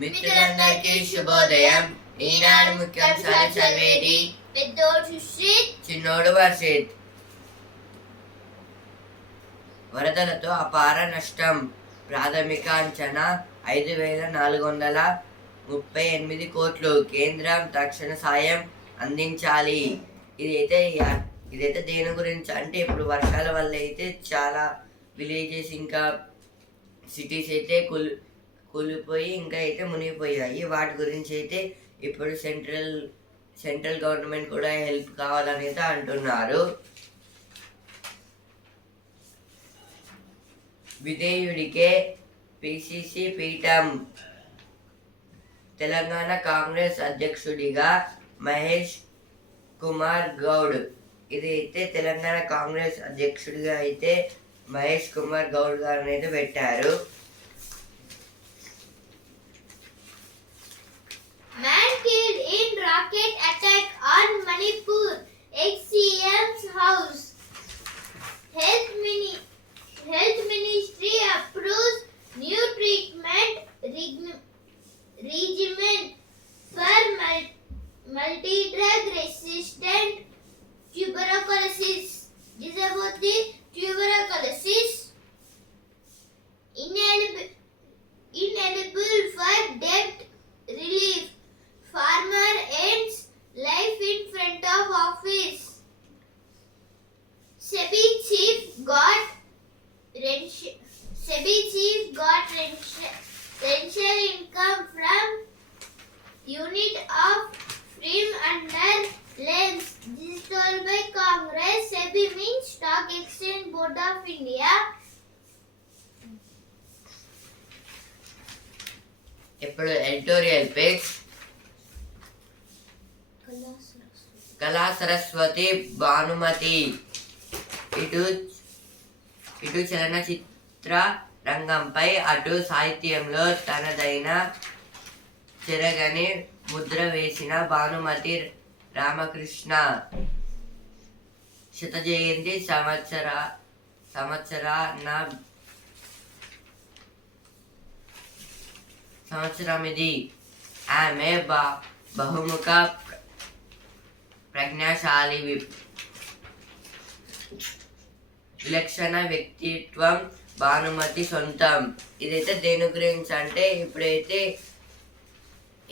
మిత్రులందరికీ శుభోదయం. ఈనాడు ముఖ్యాంశాలు చదివేది పెద్దోడు సుశ్రీత్, చిన్నోడు వర్షిత్. వరదలతో అపార నష్టం. ప్రాథమిక అంచనా 5,438 కోట్లు. కేంద్రం తక్షణ సాయం అందించాలి. ఇదైతే దేని గురించి అంటే ఇప్పుడు వర్షాల వల్ల అయితే చాలా విలేజెస్ ఇంకా సిటీస్ అయితే కూలిపోయి ఇంకా అయితే మునిగిపోయాయి. వాటి గురించి అయితే ఇప్పుడు సెంట్రల్ గవర్నమెంట్ కూడా హెల్ప్ కావాలని అయితే అంటున్నారు. విధేయుడికే పిసిసి పీఠం. తెలంగాణ కాంగ్రెస్ అధ్యక్షుడిగా మహేష్ కుమార్ గౌడ్. ఇదైతే తెలంగాణ కాంగ్రెస్ అధ్యక్షుడిగా అయితే మహేష్ కుమార్ గౌడ్ గారిని అయితే పెట్టారు. man killed in rocket attack on Manipur ex-CM's house. Health Ministry approves new treatment regimen for multi-drug resistant tuberculosis. This is about the tuberculosis. Ineligible for debt relief. Farmer ends life in front of office. SEBI chief got rental income from unit of film under lens. This is told by Congress. SEBI means Stock Exchange Board of India. ఇప్పుడు editorial page. కళా సరస్వతి భానుమతి. ఇటు చలనచిత్ర రంగంపై అటు సాహిత్యంలో తనదైన చెరగని ముద్ర వేసిన భానుమతి రామకృష్ణ శత జయంతి సంవత్సరమిది. ఆమె బహుముఖ ప్రజ్ఞాశాలి, విలక్షణ వ్యక్తిత్వం భానుమతి సొంతం. ఇదైతే దేని గురించి అంటే ఇప్పుడైతే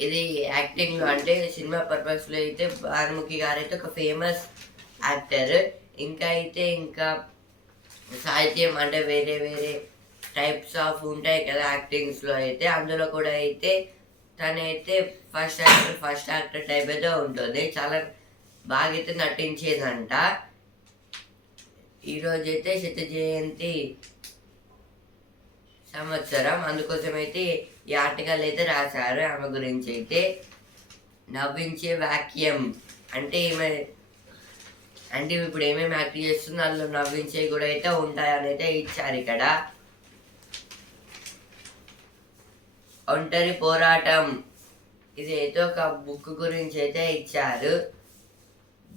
ఇది యాక్టింగ్ అంటే సినిమా పర్పస్లో అయితే భానుముఖి గారు అయితే ఒక ఫేమస్ యాక్టర్. ఇంకా సాహిత్యం అంటే వేరే వేరే టైప్స్ ఆఫ్ ఉంటాయి కదా యాక్టింగ్స్లో అయితే, అందులో కూడా అయితే తనైతే ఫస్ట్ యాక్టర్ టైప్ అయితే ఉంటుంది. చాలా బాగా అయితే నటించేదంట. ఈరోజైతే శత జయంతి సంవత్సరం, అందుకోసం అయితే ఈ ఆర్టికల్ అయితే రాశారు ఆమె గురించి అయితే. నవ్వించే వాక్యం అంటే ఇప్పుడు ఏమేమి యాక్ట్ చేస్తుందో అందులో నవ్వించే కూడా అయితే ఉంటాయని అయితే ఇచ్చారు ఇక్కడ. ఒంటరి పోరాటం. ఇది అయితే ఒక బుక్ గురించి అయితే ఇచ్చారు.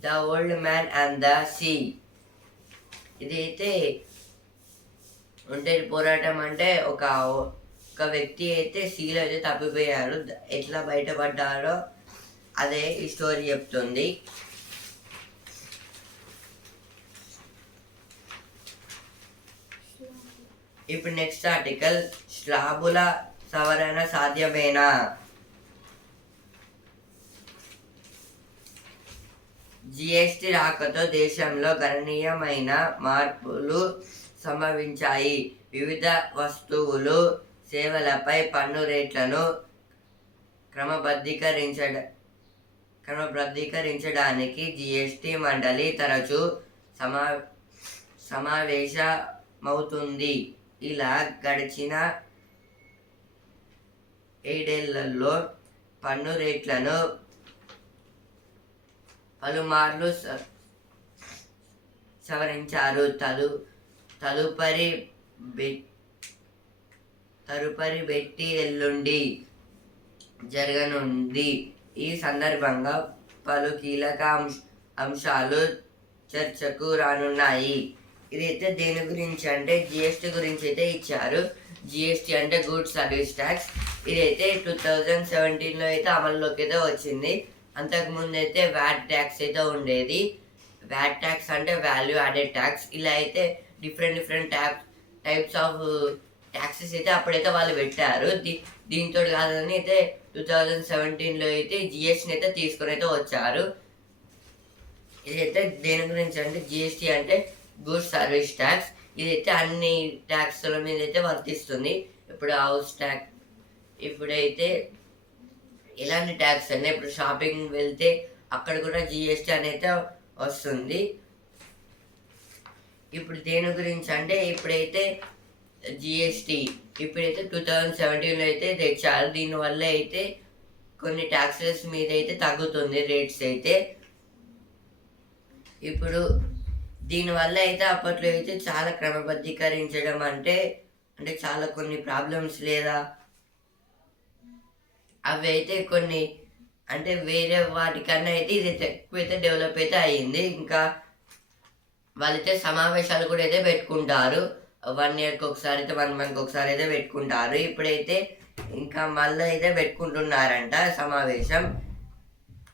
The old man and the sea. ఇదైతే ఒంటరి పోరాటం అంటే ఒక వ్యక్తి అయితే సీలో అయితే తప్పిపోయారు, ఎట్లా బయటపడ్డారో అదే ఈ స్టోరీ చెప్తుంది. ఇప్పుడు నెక్స్ట్ ఆర్టికల్. స్లాబుల సవరణ సాధ్యమేనా? జిఎస్టి రాకతో దేశంలో గణనీయమైన మార్పులు సంభవించాయి. వివిధ వస్తువులు, సేవలపై పన్ను రేట్లను క్రమబద్ధీకరించడానికి జిఎస్టి మండలి తరచూ సమావేశమవుతుంది. ఇలా గడిచిన 7 ఏళ్లలో పన్ను రేట్లను పలుమార్లు సవరించారు. తదుపరి భేటీ ఎల్లుండి జరగనుంది. ఈ సందర్భంగా పలు కీలక అంశాలు చర్చకు రానున్నాయి. ఇదైతే దేని గురించి అంటే జిఎస్టీ గురించి అయితే ఇచ్చారు. జిఎస్టీ అంటే గూడ్స్ సర్వీస్ ట్యాక్స్. ఇదైతే 2017లో అయితే అమల్లోకి అయితే వచ్చింది. అంతకుముందు అయితే వ్యాట్ ట్యాక్స్ అయితే ఉండేది. వ్యాట్ ట్యాక్స్ అంటే వాల్యూ యాడెడ్ ట్యాక్స్. ఇలా అయితే డిఫరెంట్ టైప్స్ ఆఫ్ ట్యాక్సెస్ అయితే అప్పుడైతే వాళ్ళు పెట్టారు. దీంతో కాదని అయితే 2017లో అయితే జిఎస్టీని అయితే తీసుకొని అయితే వచ్చారు. ఇదైతే దేని గురించి అంటే జిఎస్టీ అంటే గూడ్స్ సర్వీస్ ట్యాక్స్. ఇదైతే అన్ని ట్యాక్స్ల మీద అయితే వర్తిస్తుంది. ఇప్పుడు హౌస్ ట్యాక్స్, ఇప్పుడైతే ఇలాంటి ట్యాక్స్ అన్నీ ఇప్పుడు షాపింగ్ వెళ్తే అక్కడ కూడా జిఎస్టీ అనేది వస్తుంది. ఇప్పుడు దేని గురించి అంటే ఇప్పుడైతే జిఎస్టీ ఇప్పుడైతే 2017లో అయితే తెచ్చారు. దీనివల్ల అయితే కొన్ని ట్యాక్సెస్ మీద అయితే తగ్గుతుంది రేట్స్ అయితే. ఇప్పుడు దీనివల్ల అయితే అప్పట్లో అయితే చాలా క్రమబద్ధీకరించడం అంటే చాలా కొన్ని ప్రాబ్లమ్స్ లేదా అవి అయితే కొన్ని అంటే వేరే వాటికన్నా అయితే ఇది ఎక్కువ అయితే డెవలప్ అయితే అయ్యింది. ఇంకా వాళ్ళైతే సమావేశాలు కూడా అయితే పెట్టుకుంటారు. 1 yearకి ఒకసారి అయితే 1 monthకి ఒకసారి అయితే పెట్టుకుంటారు. ఇప్పుడైతే ఇంకా మళ్ళీ అయితే పెట్టుకుంటున్నారంట సమావేశం.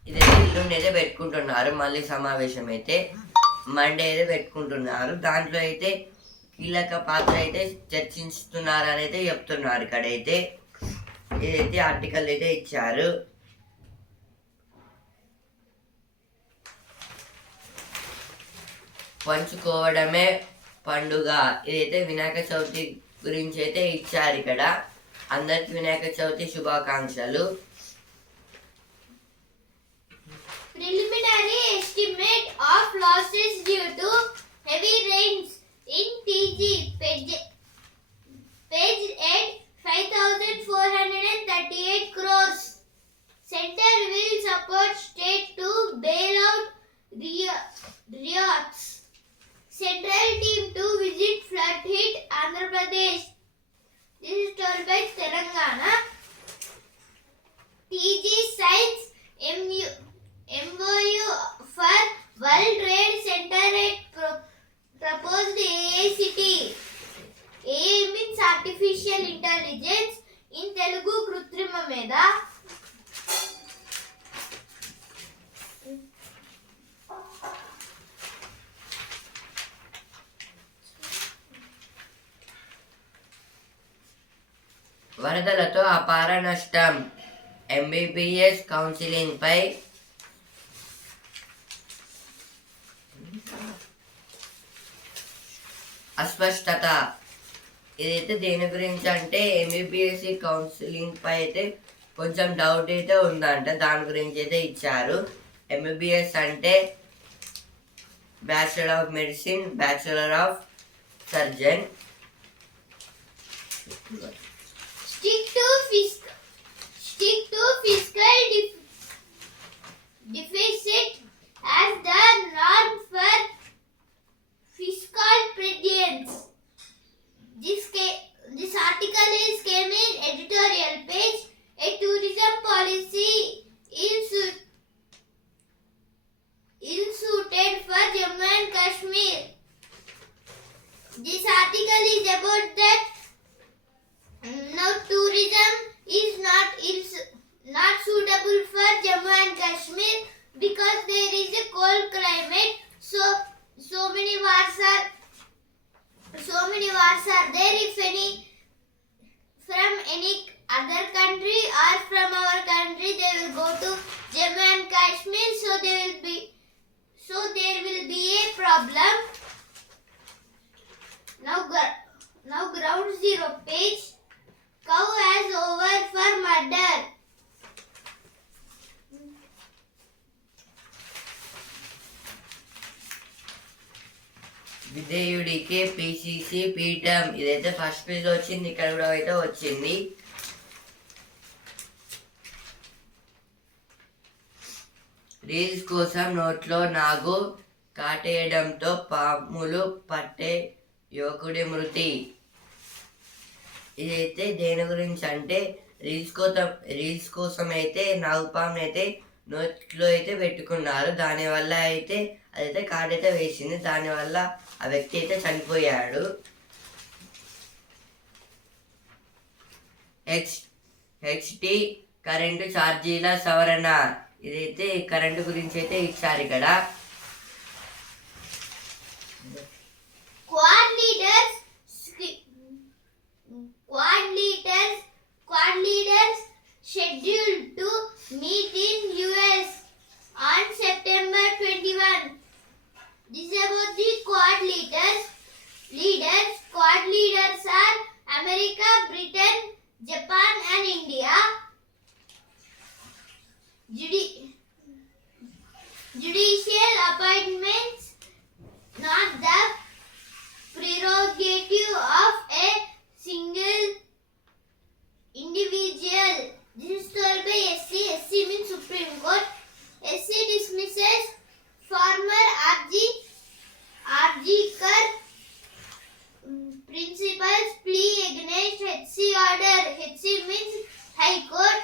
ఇదైతే ఎల్లుండి అయితే పెట్టుకుంటున్నారు మళ్ళీ సమావేశం అయితే. మండే అయితే పెట్టుకుంటున్నారు. దాంట్లో అయితే కీలక పాత్ర అయితే చర్చిస్తున్నారని అయితే చెప్తున్నారు. ఇక్కడైతే ఇదైతే ఆర్టికల్ అయితే ఇచ్చారు. పంచుకోవడమే పండుగ. ఇదైతే వినాయక చవితి గురించి అయితే ఇచ్చారు ఇక్కడ. అందరికి వినాయక చవితి శుభాకాంక్షలు. Preliminary estimate of losses due to heavy rains in TG page 8 5,438 crores. Center will support state to bail out riots. Central team to visit flood hit Andhra Pradesh. This is told by Telangana. TG signs MOU for World Trade Center at proposed AICT. AI means Artificial Intelligence. In Telugu, Krutrima Meda. వరదలతో అపార నష్టం. MBBS counselling పై అస్పష్టత. ఇదైతే దేని గురించి అంటే MBBS counselling పై అయితే కొంచెం డౌట్ అయితే ఉందంట. దాని గురించి అయితే ఇచ్చారు. ఎంబీబీఎస్ అంటే bachelor of medicine, bachelor of surgeon. Stick to fiscal deficit as the norm for fiscal prudence. This article came in editorial page. A tourism policy ill-suited for Jammu and Kashmir. This article is about that now tourism is not suitable for Jammu and Kashmir because there is a cold climate. So many wars are there. If any from any other country or from our country, they will go to Jammu and Kashmir. So there will be a problem. Now ground zero page. Cow has over for murder. విధేయుడికి PCC పీఠం. ఇదైతే first page వచ్చింది. ఇక్కడ కూడా అయితే వచ్చింది. Reels కోసం నోట్లో నాగు కాటేయడంతో పాములు పట్టే యువకుడి మృతి. ఇదైతే దేని గురించి అంటే రీల్స్ కోసం అయితే నాగుపాము అయితే నోట్లో అయితే పెట్టుకున్నారు. దానివల్ల అయితే అదైతే కాటైతే వేసింది. దానివల్ల ఆ వ్యక్తి అయితే చనిపోయాడు. హెచ్టి కరెంటు ఛార్జీల సవరణ. ఇదైతే కరెంటు గురించి అయితే ఇచ్చారు ఇక్కడ. Quad leaders scheduled to meet in US on September 21. This is about the Quad leaders. Quad leaders are America, Britain, Japan and India. Judicial appointments not the prerogative of a single individual. This is told by SC. SC means Supreme Court. SC dismisses former RG Kar principal's plea against HC order. HC means High Court.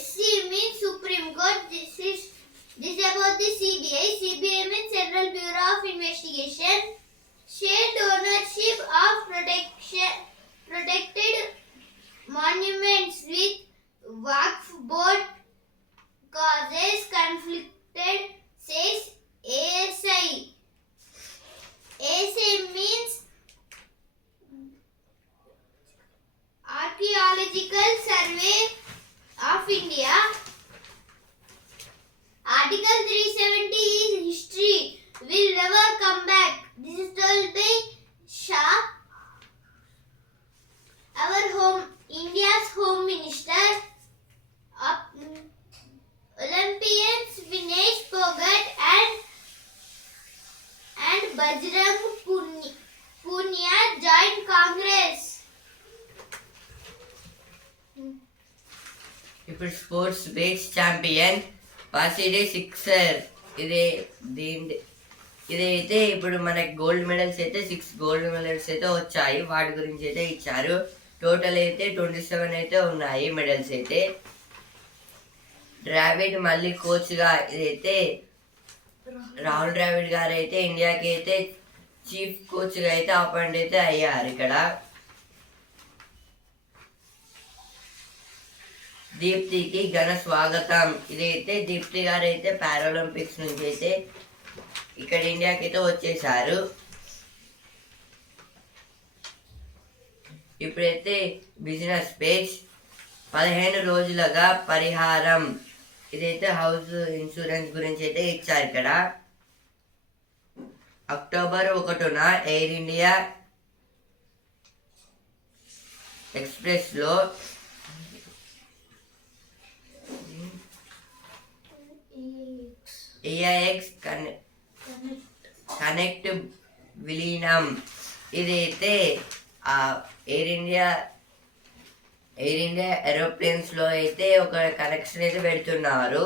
SC means Supreme Court. This is about the CBI. CBI means Central Bureau of Investigation. Shared ownership of protected monuments with Waqf Board causes conflicted, says ASI. ASI means Archaeological Survey of India. Article 370 is history will never come back. This is told by Shah, India's Home Minister. Olympians Vinesh Phogat and Bajrang Punia joined Congress. ఇప్పుడు sports base champion వాసిడే sixer. ఇదైతే ఇప్పుడు మనకి gold medals అయితే 6 gold medals అయితే వచ్చాయి. వాటి గురించి అయితే ఇచ్చారు. టోటల్ అయితే 27 అయితే ఉన్నాయి మెడల్స్ అయితే. ద్రావిడ్ మళ్ళీ కోచ్గా ఇదైతే రాహుల్ ద్రావిడ్ గారు అయితే ఇండియాకి అయితే చీఫ్ కోచ్గా అయితే అపాయింట్ అయితే అయ్యారు ఇక్కడ. దీప్తికి ఘన స్వాగతం. ఇదైతే దీప్తి గారు అయితే పారాలింపిక్స్ నుంచి అయితే ఇక్కడ ఇండియాకి అయితే వచ్చేసారు. ఇప్పుడైతే బిజినెస్ పేజ్ 15 రోజులుగా పరిహారం. ఇదైతే హౌస్ ఇన్సూరెన్స్ గురించి అయితే ఇచ్చారు ఇక్కడ. అక్టోబర్ 1న ఎయిర్ ఇండియా ఎక్స్ప్రెస్లో AIX కనెక్ట్ విలీనం. ఇదైతే ఎయిర్ ఇండియా ఏరోప్లేన్స్ లో అయితే ఒక కనెక్షన్ అయితే పెడుతున్నారు.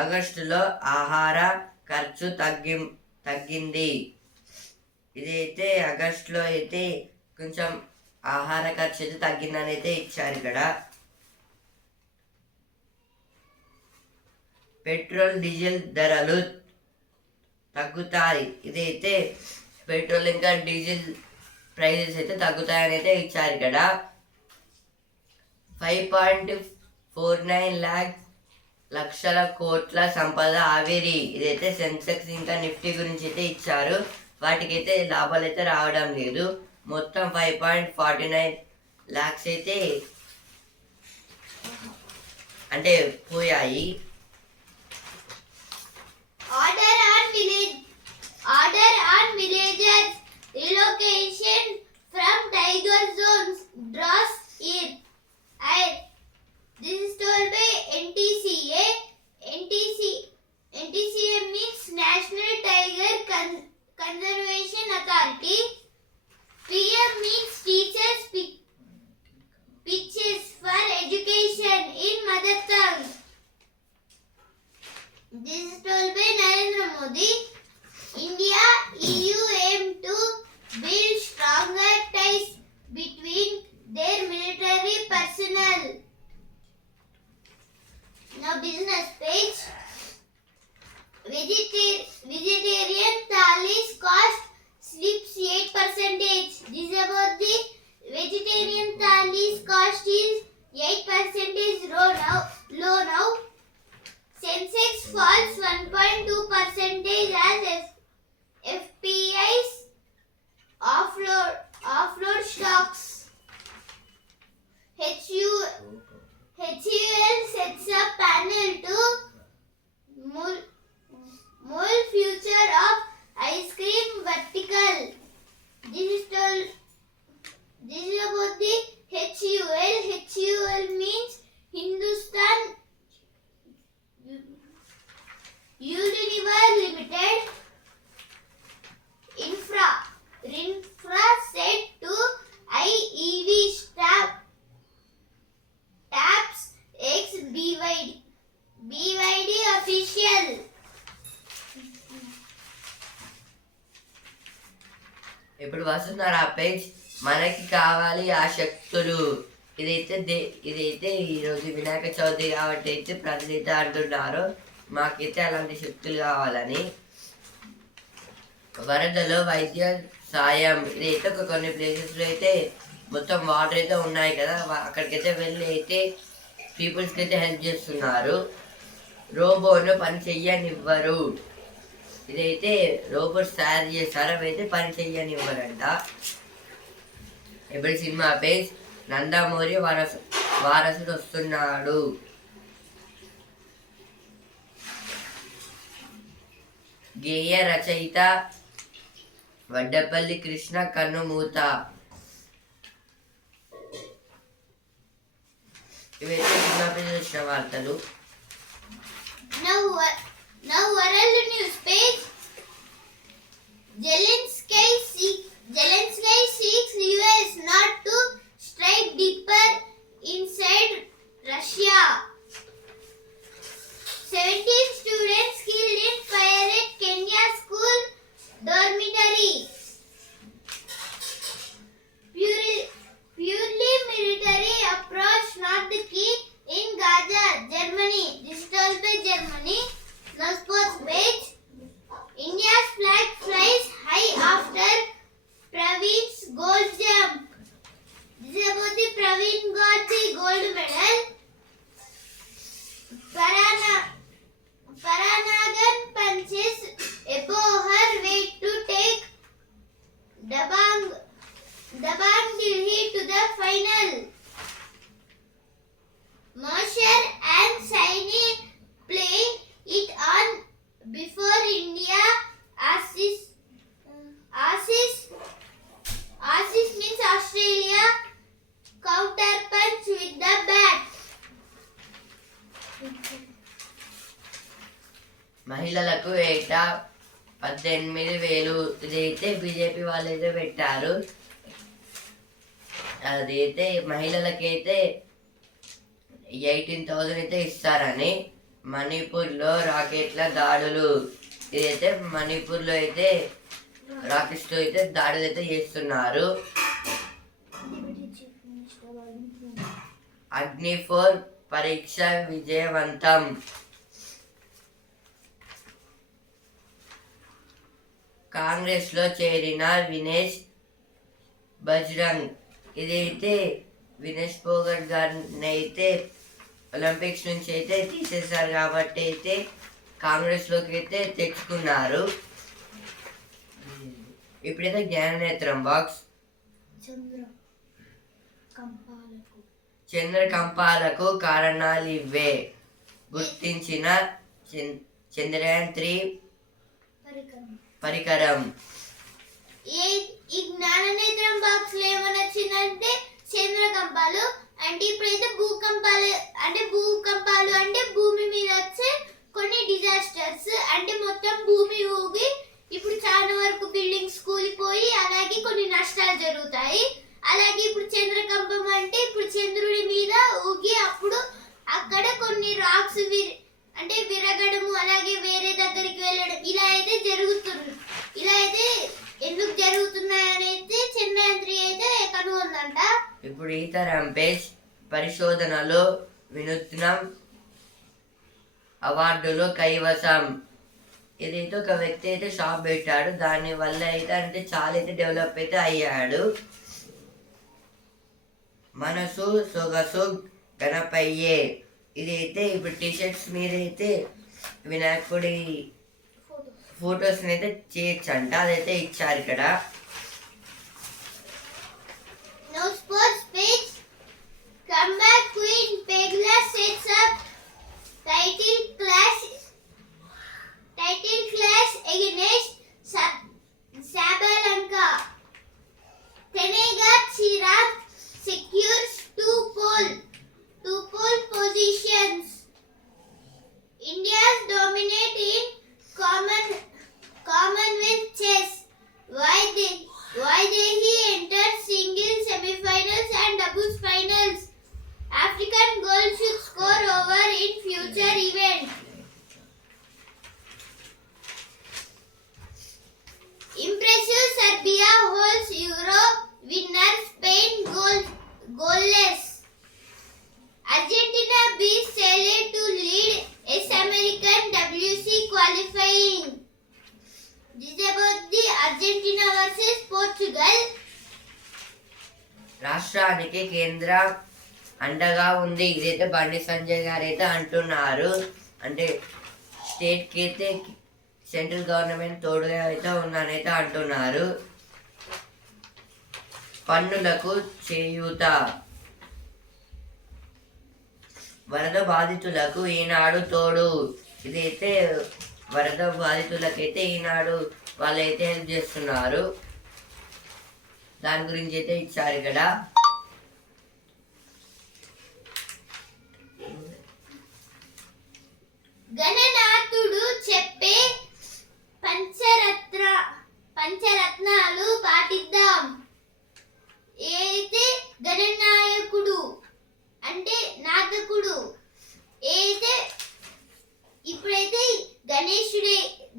ఆగస్టులో ఆహార ఖర్చు తగ్గింది. ఇదైతే ఆగస్టులో అయితే కొంచెం ఆహార ఖర్చు అయితే తగ్గిందని అయితే ఇచ్చారు ఇక్కడ. పెట్రోల్ డీజిల్ ధరలు తగ్గుతాయి. ఇదైతే పెట్రోల్ ఇంకా డీజిల్ ప్రైజెస్ అయితే తగ్గుతాయని అయితే ఇచ్చారు ఇక్కడ. 5.49 లక్షల కోట్ల సంపద ఆవిరి. ఇదైతే సెన్సెక్స్ ఇంకా నిఫ్టీ గురించి అయితే ఇచ్చారు. వాటికైతే లాభాలు అయితే రావడం లేదు. మొత్తం 5.49 lakhs అయితే అంటే పోయాయి. Order on villagers relocation from tiger zones draws in. This is told by NTCA. NTCA means National Tiger Conservation Authority. PM means teachers pitches for education in mother tongue. This is told by Narendra Modi. India, EU aim to build stronger ties between their military personnel. Now business page. Vegetarian thalis cost slips 8% about the vegetarian thalis cost is 8% low now. Sensex falls 1.2% as FPIs offload stocks. HUL sets up panel to mull future of ice cream vertical. This is about the HUL. HUL means Hindustan Unilever Limited. Infra said to IEV taps ex BYD official. ఇప్పుడు వస్తున్నారు ఆ page మనకి కావాలి ఆ శక్తులు. ఇదైతే ఈరోజు వినాయక చవితి కాబట్టి అయితే ప్రజలైతే అంటున్నారు మాకైతే అలాంటి శక్తులు కావాలని. వరదలో వైద్య సాయం. ఇదైతే కొన్ని ప్లేసెస్లో అయితే మొత్తం వాటర్ అయితే ఉన్నాయి కదా, అక్కడికైతే వెళ్ళి అయితే పీపుల్స్కి అయితే హెల్ప్ చేస్తున్నారు. రోబోను పని చెయ్యనివ్వరు. ఇదైతే రోబోట్స్ తయారు చేస్తారు, అవి అయితే పని చెయ్యనివ్వరంట. ఇప్పుడు సినిమా పేజ్ నందమూరి వారసుడు వస్తున్నాడు. గేయ రచయిత వడ్డపల్లి కృష్ణ కన్నుమూత. ఇవైతే సినిమా పేజ్ వచ్చిన వార్తలు. Now world news page. Zelensky seeks US not to strike deeper inside Russia. 17 students killed in fire at Kenya school dormitory. Purely military approach not the key in Gaza, Germany. This is all by Germany. Now sports page. India's flag flies high after Praveen's gold jump. This is about the Praveen got the gold medal. Paranagan punches above her weight to take Dabang Delhi to the final. Mosher and Saini playing it on before India. Assis means Australia. Counter punch with the bat. మహిళలకు ఏటా 18,000 ఇదైతే BJP వాళ్ళు అయితే పెట్టారు. అదైతే మహిళలకైతే 18,000 అయితే ఇస్తారని. మణిపూర్లో రాకెట్ల దాడులు. ఇదైతే మణిపూర్లో అయితే రాకెట్స్తో అయితే దాడులు అయితే చేస్తున్నారు. అగ్ని-4 పరీక్ష విజయవంతం. కాంగ్రెస్ లో చేరిన వినేష్ బజ్రంగ్. ఇదైతే వినేష్ పోగట్ గారిని అయితే ఒలింపిక్స్ నుంచి అయితే తీసేశారు కాబట్టి అయితే కాంగ్రెస్ లోకి అయితే తెచ్చుకున్నారు. ఇప్పుడైతే జ్ఞాననేత్రం బాక్స్. చంద్రకంపాలకు కారణాలు ఇవే గుర్తించిన చంద్రయాన్ 3 పరికరం. ఈ జ్ఞాననేత్రం బాక్స్ లో ఏమని వచ్చిందంటే చంద్రకంపాలు అంటే ఇప్పుడైతే భూకంపాలు అంటే భూమి మీద వచ్చే కొన్ని డిజాస్టర్స్ అంటే మొత్తం భూమి ఊగి ఇప్పుడు చాలా వరకు బిల్డింగ్స్ కూలిపోయి అలాగే కొన్ని నష్టాలు జరుగుతాయి. అలాగే ఇప్పుడు చంద్రకంపం అంటే ఇప్పుడు చంద్రుడి మీద ఊగి అప్పుడు అక్కడ కొన్ని రాక్స్ అంటే విరగడము అలాగే వేరే దగ్గరికి వెళ్ళడం ఇలా అయితే జరుగుతుంది. ఇలా అయితే ఎందుకు జరుగుతున్నాయని అయితే చంద్రయాన్ 3 అయితే కనుగొందంట. ఇప్పుడు ఈ తరం పేజ్ పరిశోధనలో వినూత్నం అవార్డులు కైవసం. ఇదైతే ఒక వ్యక్తి అయితే షాప్ పెట్టాడు, దాని వల్ల అయితే అంటే చాలా అయితే డెవలప్ అయితే అయ్యాడు. మనసు సొగసు గణపయ్యే. ఇదైతే ఇప్పుడు టీషర్ట్స్ మీద అయితే వినాయకుడి ఫొటోస్ అయితే చేయొచ్చు అంట, అదైతే ఇచ్చారు ఇక్కడ. Now sports page. Comeback queen Pegula sets up title clash against Sabalanka. Tenega Chirag secures two pole positions. India's dominate in Commonwealth chess. Why they entered single semi-finals and doubles finals. African goal should score over in future event. Impressive Serbia holds Euro winner Spain goalless. Argentina beats Chile to lead S American WC qualifying. This is about the Argentina versus Portugal. రాష్ట్రానికి కేంద్ర అండగా ఉంది. ఇదైతే బండి సంజయ్ గారు అయితే అంటున్నారు. అంటే స్టేట్కి అయితే సెంట్రల్ గవర్నమెంట్ తోడుగా అయితే ఉందనైతే అంటున్నారు. పన్నులకు చేయూత. వరద బాధితులకు ఈనాడు తోడు. ఇదైతే వరద బాధితులకైతే ఈనాడు వాళ్ళైతే హెల్ప్ చేస్తున్నారు. దాని గురించి అయితే ఇచ్చారు ఇక్కడ. గణనాథుడు చెప్పే పంచరత్నాలు పాటిద్దాం. ఏదైతే గణనాయకుడు అంటే నాయకుడు ఏదైతే ఇప్పుడైతే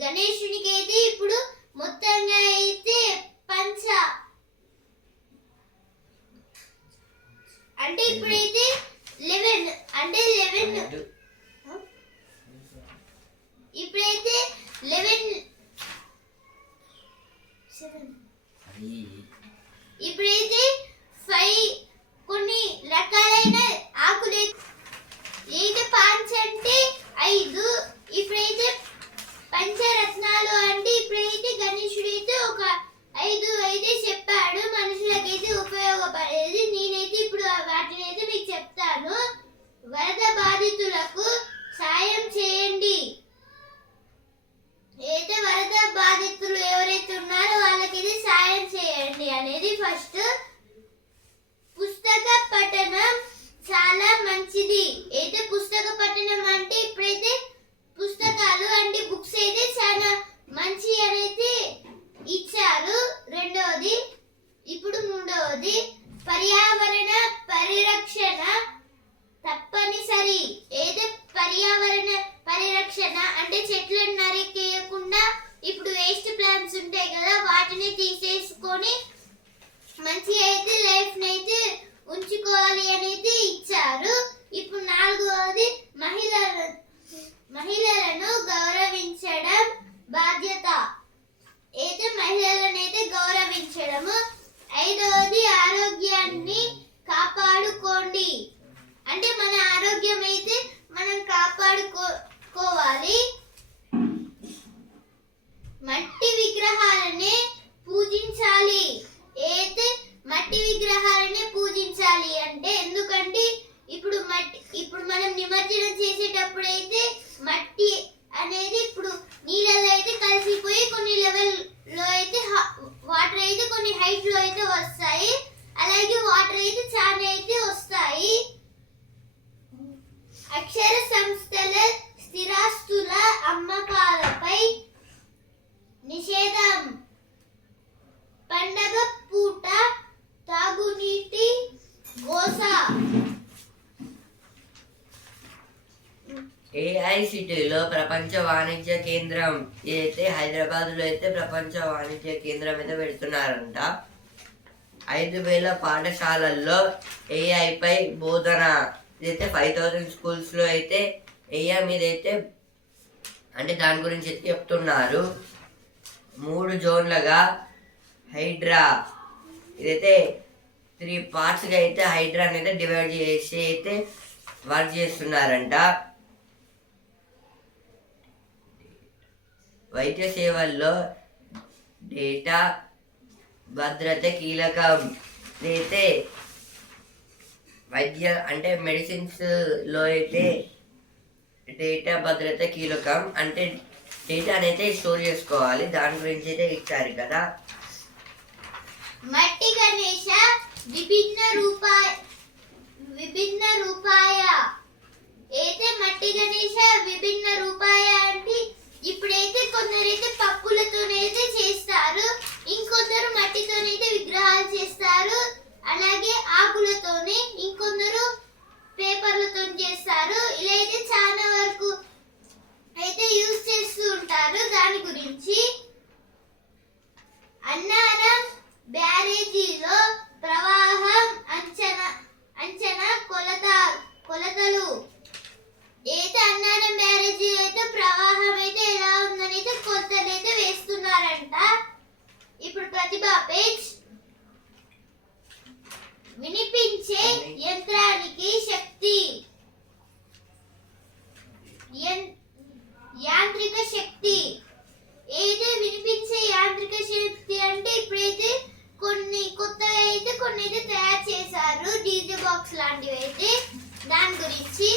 గణేశునికి అయితే ఇప్పుడు మొత్తంగా అయితే అంటే ఇప్పుడైతే 11 ఇప్పుడైతే 11 ఇప్పుడైతే 5 కొన్ని రకాలైన ఆకులు అయితే పాంచ్ అంటే 5. ఇప్పుడైతే పంచరత్నాలు అంటే ఇప్పుడైతే గణేశుడైతే ఒక 5 అయితే చెప్పాడు మనుషులకైతే ఉపయోగపడేది. నేనైతే ఇప్పుడు వాటిని అయితే మీకు చెప్తాను. వరద బాధితులకు సాయం చేయండి. అయితే వరద బాధితులు ఎవరైతే ఉన్నారో వాళ్ళకైతే సాయం చేయండి అనేది ఫస్ట్. పుస్తక పఠనం చాలా మంచిది. అయితే పుస్తక పఠనం అంటే ఇప్పుడైతే పుస్తకాలు అంటే బుక్స్ అయితే చాలా మంచి అనేది ఇచ్చారు. రెండవది ఇప్పుడు మూడవది పర్యావరణ పరిరక్షణ తప్పనిసరి. అయితే పర్యావరణ పరిరక్షణ అంటే చెట్లను నరికేయకుండా ఇప్పుడు వేస్ట్ ప్లాంట్స్ ఉంటాయి కదా వాటిని తీసేసుకొని మంచి అయితే లైఫ్ అయితే ఉంచుకోవాలి అనేది ఇచ్చారు. ఇప్పుడు నాలుగవది మహిళలను గౌరవించడం బాధ్యత. అయితే మహిళలను అయితే గౌరవించడము. ఐదవది ఆరోగ్యాన్ని కాపాడుకోండి. అంటే మన ఆరోగ్యం అయితే మనం కాపాడుకోవాలి. మట్టి విగ్రహాలనే పూజించాలి. అయితే మట్టి విగ్రహాలనే పూజించాలి అంటే ఎందుకంటే ఇప్పుడు మనం నిమజ్జనం చేసేటప్పుడు అయితే మట్టి అనేది ఇప్పుడు నీళ్ళలో అయితే కలిసిపోయి కొన్ని లెవెల్లో అయితే వాటర్ అయితే కొన్ని హైట్ లో అయితే వస్తాయి. అలాగే వాటర్ అయితే చాలా అయితే వస్తాయి. అక్షర సంస్థల స్థిరాస్తుల అమ్మకాలపై నిషేధం. పండగ పూట తాగునీటి గోస. ఏఐసిటిలో ప్రపంచ వాణిజ్య కేంద్రం. ఇదైతే హైదరాబాద్లో అయితే ప్రపంచ వాణిజ్య కేంద్రం అయితే పెడుతున్నారంట. 5,000 పాఠశాలల్లో ఏఐపై బోధన. ఇదైతే 5,000 స్కూల్స్లో అయితే ఏఐ మీద అయితే అంటే దాని గురించి అయితే చెప్తున్నారు. 3 జోన్లుగా హైడ్రా. ఇదైతే 3 పార్ట్స్గా అయితే హైడ్రాని అయితే డివైడ్ చేసి అయితే వర్క్ చేస్తున్నారంట. వైద్య సేవల్లో డేటా భద్రత కీలకం. ఇదైతే అంటే మెడిసిన్స్లో అయితే డేటా భద్రత కీలకం. అంటే డేటాని అయితే స్టోర్ చేసుకోవాలి, దాని గురించి అయితే ఇచ్చారు కదా. మట్టి గణేశ విభిన్న రూపాయ అయితే మట్టి గణేశ విభిన్న రూపాయ అంటే ఇప్పుడైతే కొందరైతే పప్పులతోనైతే చేస్తారు, ఇంకొందరు మట్టితోనైతే విగ్రహాలు చేస్తారు, అలాగే ఆకులతోనే, ఇంకొందరు పేపర్లతో చేస్తారు. ఇలా అయితే చాలా వరకు అయితే యూజ్ చేస్తూ ఉంటారు. దాని గురించి అన్నారం బ్యారేజీలో ప్రవాహం అంచనా కొలతలు అయితే అన్నారం బ్యారేజీ అయితే ప్రవాహం అయితే ఎలా ఉందని అయితే కొలతలు అయితే వేస్తున్నారంట. ఇప్పుడు ప్రతిభా పేజ్. వినిపించే యంత్రానికి శక్తి యాంత్రిక శక్తి. ఏదైతే వినిపించే యాంత్రిక శక్తి అంటే ఇప్పుడైతే కొన్ని కొత్తగా అయితే కొన్ని అయితే తయారు చేశారు, డీజే బాక్స్ లాంటివి అయితే. దాని గురించి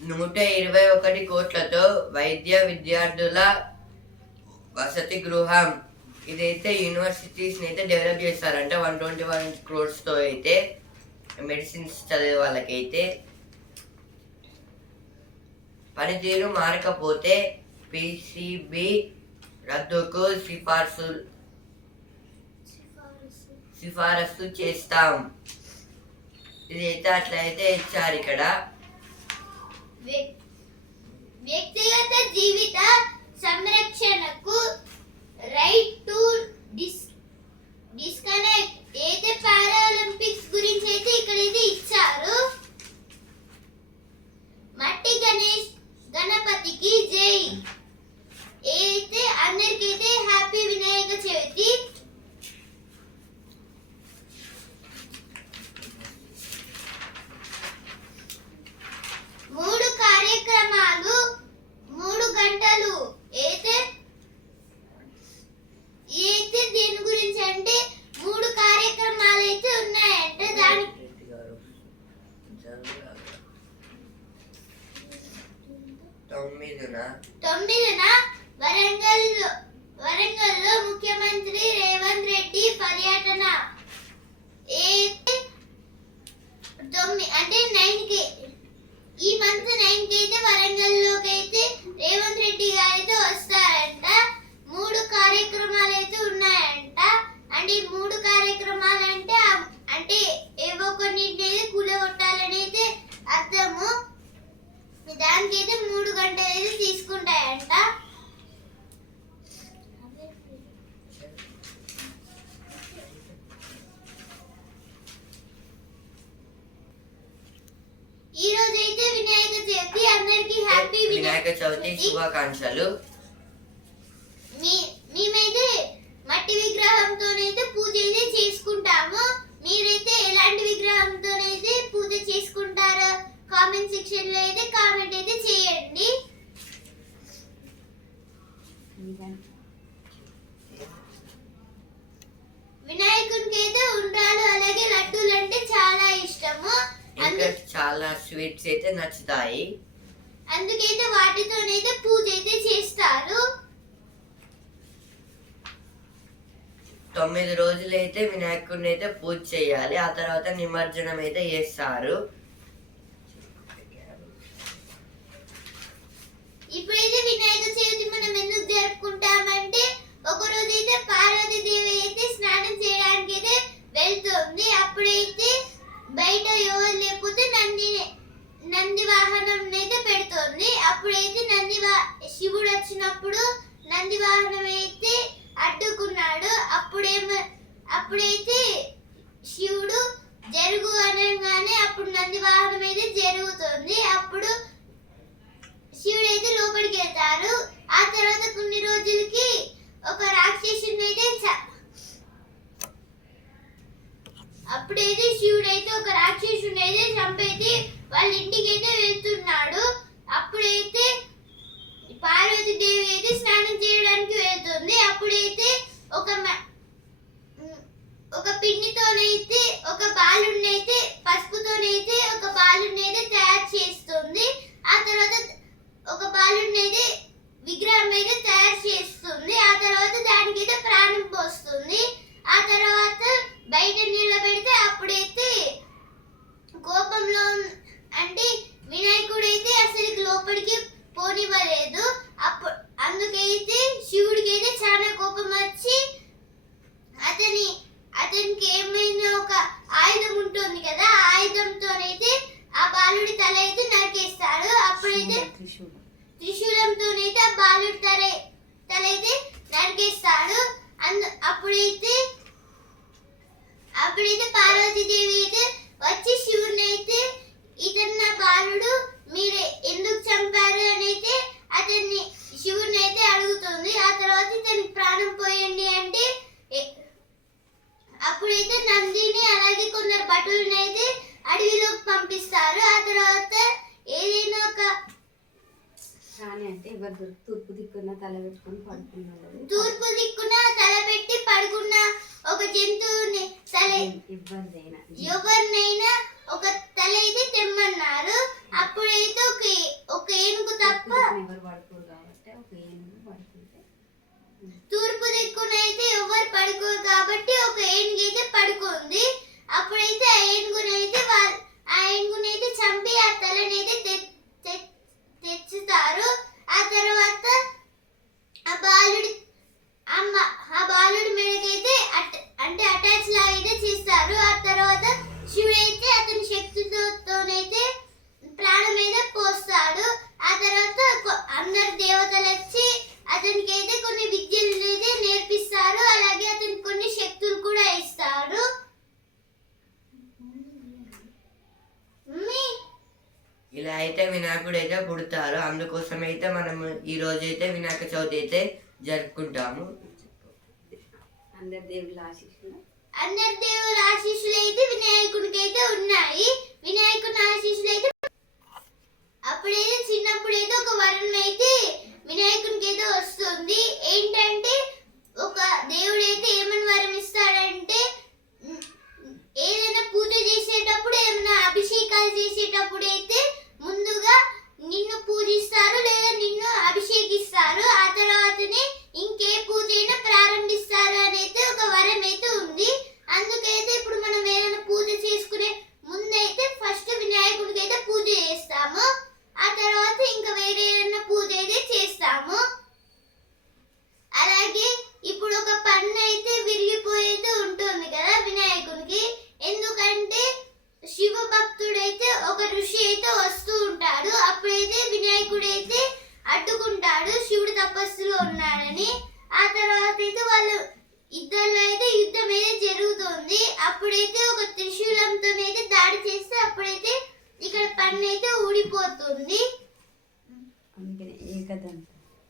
121 కోట్లతో వైద్య విద్యార్థుల వసతి గృహం. ఇదైతే యూనివర్సిటీస్ అయితే డెవలప్ చేస్తారంట. 121 crores-తో అయితే మెడిసిన్స్ చదివే వాళ్ళకైతే. పనితీరు మారకపోతే పిసిబి రద్దుకు సిఫారసు చేస్తాం. ఇదైతే అట్లయితే ఇచ్చారు ఇక్కడ. వ్యక్తిగత జీవిత సంరక్షణకు రైట్ టు డిస్కనెక్ట్ అయితే పారాలింపిక్స్ గురించి అయితే ఇక్కడైతే ఇచ్చారు. మట్టి గణపతికి జై. అయితే అందరికైతే హ్యాపీ వినాయక చవితి. మూడు కార్యక్రమాలు 3 గంటలు అయితే దీని గురించి అంటే 3 కార్యక్రమాలు అయితే ఉన్నాయంటే. దానికి 9న వరంగల్లో ముఖ్యమంత్రి రేవంత్ రెడ్డి పర్యటన. అయితే 9 అంటే 9కి ఈ మంత్ 9కి అయితే వరంగల్లోకి అయితే రేవంత్ రెడ్డి గారు అయితే వస్తారంట. 3 కార్యక్రమాలు అయితే ఉన్నాయంట. అంటే ఈ 3 కార్యక్రమాలు అంటే ఏవో కొన్నింటిని అయితే కూలగొట్టాలని అయితే అర్థము. దానికైతే 3 గంటలు అయితే తీసుకుంటాయంట. ఈ రోజు అయితే వినాయక చవితి. అందరికీ హ్యాపీ వినాయక చవితి శుభాకాంక్షలు. మేమైతే మట్టి విగ్రహంతోనైతే పూజ అయితే చేసుకుంటాము. మీరైతే ఎలాంటి విగ్రహంతోనైతే పూజ చేసుకుంటారో కామెంట్ సెక్షన్ లో అయితే కామెంట్ అయితే చేయండి. వినాయకునికి అయితే ఉండ్రాలు అలాగే లడ్డూలు అంటే చాలా ఇష్టము. ఇంకా చాలా స్వీట్స్ అయితే నచ్చుతాయి. అందుకైతే వాటితోనైతే పూజ అయితే చేస్తారు. 9 రోజులు అయితే వినాయకుడిని అయితే పూజ చేయాలి. ఆ తర్వాత నిమజ్జనం అయితే చేస్తారు. ఇప్పుడైతే వినాయక చవితి మనం ఎందుకు జరుపుకుంటామంటే ఒక రోజు అయితే పార్వతీదేవి అయితే స్నానం చేయడానికి అయితే వెళ్తుంది. అప్పుడైతే బయట ఎవరు లేకపోతే నంది వాహనం అయితే పెడుతుంది. అప్పుడైతే శివుడు వచ్చినప్పుడు నంది వాహనం అయితే అడ్డుకున్నాడు. అప్పుడైతే శివుడు జరుగు అనగానే అప్పుడు నంది వాహనం అయితే జరుగుతుంది. అప్పుడు శివుడు అయితే లోపలికి వెళ్తారు. ఆ అప్పుడైతే శివుడైతే ఒక రాక్షసుని అయితే చంపేసి వాళ్ళ ఇంటికి అయితే వెళ్తున్నాడు. అప్పుడైతే పార్వతీదేవి అయితే స్నానం చేయడానికి వెళ్తుంది. అప్పుడైతే ఒక పిండితోనైతే ఒక బాలుడినైతే పసుపుతోనైతే ఒక బాలుడినైతే తయారు చేస్తుంది. ఆ తర్వాత ఒక బాలుడినైతే విగ్రహం అయితే తయారు చేస్తుంది. ఆ తర్వాత దానికైతే ప్రాణం పోస్తుంది. ఆ తర్వాత బయట నిలబెడితే అప్పుడైతే కోపంలో అంటే వినాయకుడైతే అసలు లోపలికి పోనివ్వలేదు. అందుకైతే శివుడికి అయితే చాలా కోపం వచ్చి అతనికి ఏమైనా ఒక ఆయుధం ఉంటుంది కదా, ఆ ఆయుధంతోనైతే ఆ బాలుడి తల అయితే నరికేస్తాడు. అప్పుడైతే త్రిశూలంతోనైతే ఆ బాలుడి తల అయితే నరికేస్తాడు. అప్పుడైతే పార్వతీదేవి అయితే వచ్చి శివుని అయితే ఇతను నా బాలుడు, మీరే ఎందుకు చంపారు అని అయితే అతన్ని శివుని అయితే అడుగుతుంది. ఆ తర్వాత ఇతనికి ప్రాణం పోయండి అంటే అప్పుడైతే నందిని అలాగే కొందరు భటులను అయితే అడవిలోకి పంపిస్తారు. ఆ తర్వాత ఏదైనా ఒక రాణి అంటే ఎవరు తూర్పు దిక్కున తల పెట్టుకుని పడుకున్నాడు. తూర్పు దిక్కున తల పెట్టి పడుకున్న ఒక జంతువుని ఎవరినైనా ఒక తల అయితే తెమ్మన్నారు. అప్పుడైతే ఒక ఏనుగు తప్ప ఎవరు పడుకోరు కాబట్టి ఒక ఏనుగు పడుకుంటే తూర్పు దిక్కునైతే ఎవరు పడుకోరు కాబట్టి ఒక ఏనుగు అయితే పడుకుంది. అప్పుడైతే ఆ ఏనుగునైతే చంపి ఆ తలనైతే తెచ్చుతారు. ఆ తర్వాత ఆ బాలుడి మెడకైతే అంటే అటాచ్ లాగా అయితే చేస్తారు. ఆ తర్వాత శివుడైతే అతని శక్తితోనైతే ప్రాణం అయితే పోస్తాడు. ఆ తర్వాత అందరు దేవతలు వచ్చి అతనికి అయితే కొన్ని విద్యలు అయితే నేర్పిస్తారు. అలాగే అతనికి కొన్ని శక్తులు కూడా ఇస్తారు. ఇలా అయితే వినాయకుడు అయితే పుడతారు. అందుకోసం అయితే మనం ఈ రోజు అయితే వినాయక చవితి అయితే జరుపుకుంటాము. అందరి దేవుళ్ళ ఆశీస్సులు అయితే వినాయకుడికి అయితే ఉన్నాయి. వినాయకుని ఆశీస్సులు అయితే అప్పుడైతే చిన్నప్పుడైతే ఒక వరం అయితే వినాయకునికి అయితే వస్తుంది. ఏంటంటే ఒక దేవుడైతే ఏమని వరం ఇస్తాడంటే ఏదైనా పూజ చేసేటప్పుడు ఏమైనా అభిషేకాలు చేసేటప్పుడు అయితే ముందుగా నిన్ను పూజిస్తారు లేదా నిన్ను అభిషేకిస్తారు. ఆ తర్వాతనే ఇంకే పూజ అయినా ప్రారంభిస్తారు అనేది ఒక వరం అయితే ఉంది. అందుకైతే ఇప్పుడు మనం ఏదైనా పూజ చేసుకునే ముందైతే ఫస్ట్ వినాయకుడికి అయితే పూజ చేస్తాము. ఆ తర్వాత ఇంకా వేరే ఏదైనా పూజ అయితే చేస్తాము. అలాగే ఇప్పుడు ఒక పన్ను అయితే విరిగిపోయేది ఉంటుంది కదా వినాయకునికి. ఎందుకంటే శివ భక్తుడైతే ఒక ఋషి అయితే వస్తూ ఉంటాడు. అప్పుడైతే వినాయకుడైతే అడ్డుకుంటాడు శివుడు తపస్సులో ఉన్నాడని. ఆ తర్వాత అయితే వాళ్ళు ఇద్దరిలో అయితే యుద్ధం అయితే జరుగుతుంది. అప్పుడైతే ఒక త్రిశూలంతోనైతే దాడి చేస్తే అప్పుడైతే ఇక్కడ పన్ను అయితే ఊడిపోతుంది.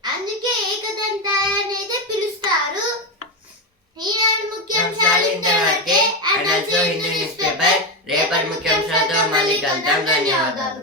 అందుకే ఏకదంతాయ అనేది పిలుస్తారు. ఈనాడు ముఖ్యాంశాలు ఇంతవరకే. రేపటి ముఖ్యాంశాలతో మళ్ళీ కలుద్దాం. ధన్యవాదాలు.